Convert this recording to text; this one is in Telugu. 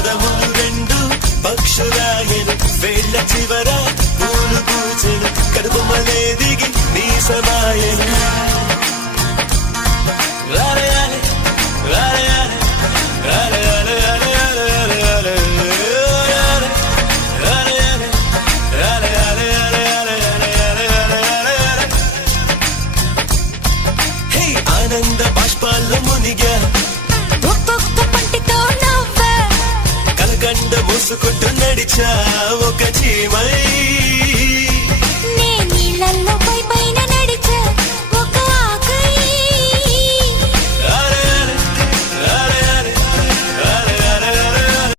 పదములు రెండు పక్షురాయను వేళ్ళ చివర పూలు పూచెను కడుపు మలే దిగి నీ సమాయను ఆనంద బాష్పాల్లో మునిగా ఒక్కొక్క పంటితో నవ్వా కలకండ మూసుకుంటూ నడిచా ఒక చీమై